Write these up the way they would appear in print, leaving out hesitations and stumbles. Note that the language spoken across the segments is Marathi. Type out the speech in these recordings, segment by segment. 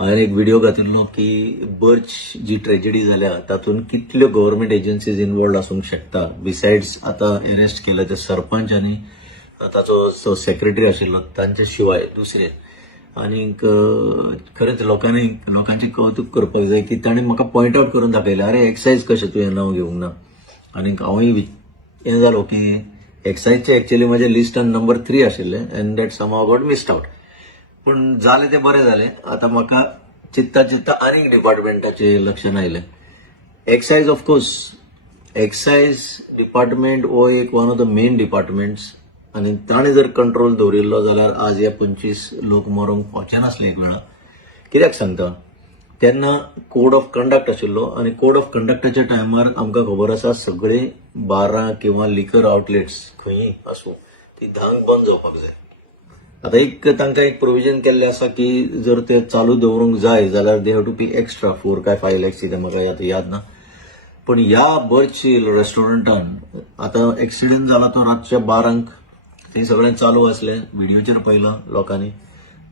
हांवें एक व्हिडिओ घातिल्लो की बर्च जी ट्रेजेडी जाल्या तातूंत कितल्यो गव्हर्मेंट एजन्सीज इन्वॉल्ड आसूंक शकता. बिसायड्स आतां अरेस्ट केला ते सरपंच आनी ताचो सेक्रेटरी आशिल्लो तांचे शिवाय दुसरे. आनीक खरेंच लोकांचे कौतुक करपाक जाय की ताणें म्हाका पॉयंट आउट करून दाखयलें, अरे एक्सायज कशें तुवें नांव घेवंक ना. आनीक हांवूय हें जालो की एक्सायजचे एक्चुअली म्हज्या लिस्टान नंबर 3 आशिल्ले end that somehow got missed out. पण जालें तें बरें जालें. आतां म्हाका चित्ता आनीक डिपार्टमेंटाचें लक्षांत आयलें. एक्सायज ऑफकोर्स, एक्सायज डिपार्टमेंट हो एक one of the main departments आनी ताणें जर कंट्रोल दवरिल्लो जाल्यार आज ह्या 25 लोक मरूंक पावचे नासले एक वेळा. कित्याक सांगता, तेन्ना कोड ऑफ कंडक्ट आशिल्लो आनी कोड ऑफ कंडक्टाच्या टायमार आमकां खबर आसा सगळे बारां किंवा लिकर आउटलेट्स खंयी आसूं ती 10 बंद जावपाक जाय. आतां तांकां एक प्रोविजन केल्लें आसा की जर ते चालू दवरूंक जाय जाल्यार they have to pay extra 4 काय 5 lakhs कितें म्हाका आतां याद ना. पण ह्या बर्च रेस्टॉरंटान आतां एक्सिडेंट जाला तो रातच्या 12 थंय सगळें चालू आसलें, व्हिडिओचेर पळयलां लोकांनी.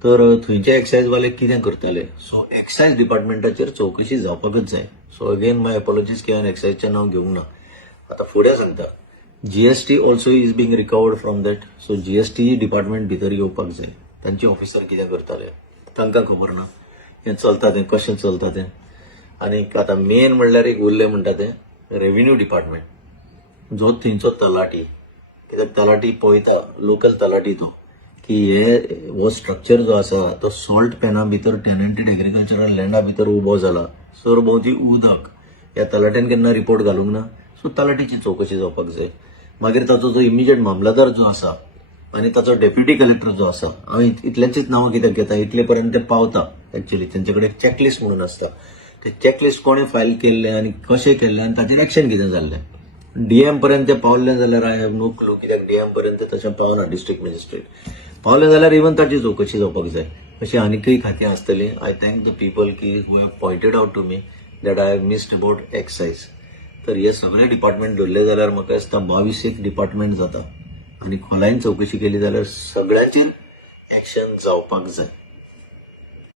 तर थंयचे एक्सायज वाले कितें करताले. सो एक्सायज डिपार्टमेंटाचेर चवकशी जावपाकच जाय. सो अगेन माय अपॉलॉजीज की हांवें एक्सायजचें नांव घेवंक ना. आतां फुडें सांगता, GST also is being recovered from that. So GST department भितर येवपाक जाय. तांचे ऑफिसर कितें करताले तांकां खबर ना. हें चलता तें कशें चलता तें. आनीक आतां मेन म्हणल्यार एक उरलें म्हणटा तें रेव्हेन्यू डिपार्टमेंट, जो थंयचो तलाटी. कित्याक तलाटी पळयता, लोकल तलाटी तो, की हो स्ट्रक्चर जो आसा तो सॉल्ट पॅना भितर टेनंटेड एग्रीकल्चरल लँडा भितर उबो जाला. सरभोंवती उदक. ह्या तलाट्यान केन्ना रिपोर्ट घालूंक ना. सो तलाटीची चवकशी जावपाक जाय. मागीर ताचो जो इमिजिएट मामलादार जो आसा आनी ताचो डेप्युटी कलेक्टर जो आसा, हांव इतल्यांचीच नांवां कित्याक घेता, इतले पर्यंत ते पावता. एक्चुअली तेंचे कडेन चॅकलिस्ट म्हणून आसता. ते चॅकलिस्ट कोणें फायल केल्लें आनी कशें केल्लें आनी ताचेर एक्शन कितें जाल्लें. डीएम पर्यंत ते पावल्लें जाल्यार आय हॅव नो क्लू, कित्याक डीएम पर्यंत तशें पावना. डिस्ट्रिक्ट मॅजिस्ट्रेट पावलें जाल्यार इवन ताची चवकशी जावपाक जाय. अशी आनीकय खातीं आसतलीं. आय थँक द पीपल की who have pointed out to me that I have missed about excise. तर हे सगळे डिपार्टमेंट धरले जाल्यार म्हाका दिसता 22 एक डिपार्टमेंट जाता. आनी खोलायेन चवकशी केली जाल्यार सगळ्यांचेर एक्शन जावपाक जाय.